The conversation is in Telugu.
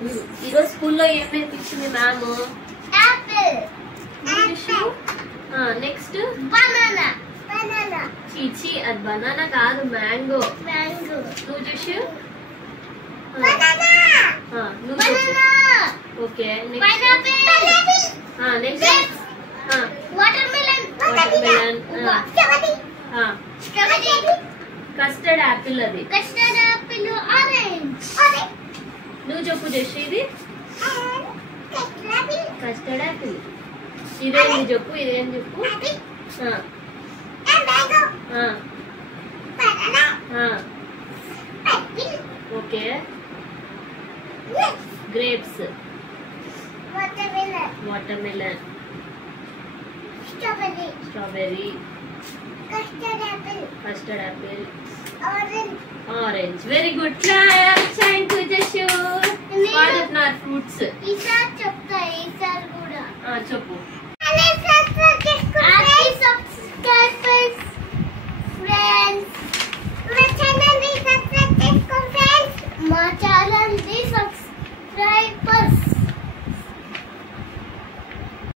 ఈరోజు స్కూల్లో ఏం నేర్పించింది మ్యామ్? యాపిల్. Next banana. చీచి అది బనానా కాదు, మ్యాంగో. నువ్వు చూసి నువ్వు ఓకే. Next custard Apple. అది నువ్వు చెప్పు జస్ట్. ఇది కస్టర్డ్ యాపిల్. ఇదేంటి చెప్పు, ఇదేం చెప్పు. Okay. Grapes, watermelon, strawberry, custard apple, orange. Very good. Claps. Thank you Jashu. What are fruits? ఈసారి చెప్తా, ఈసారి కూడా చెప్పు.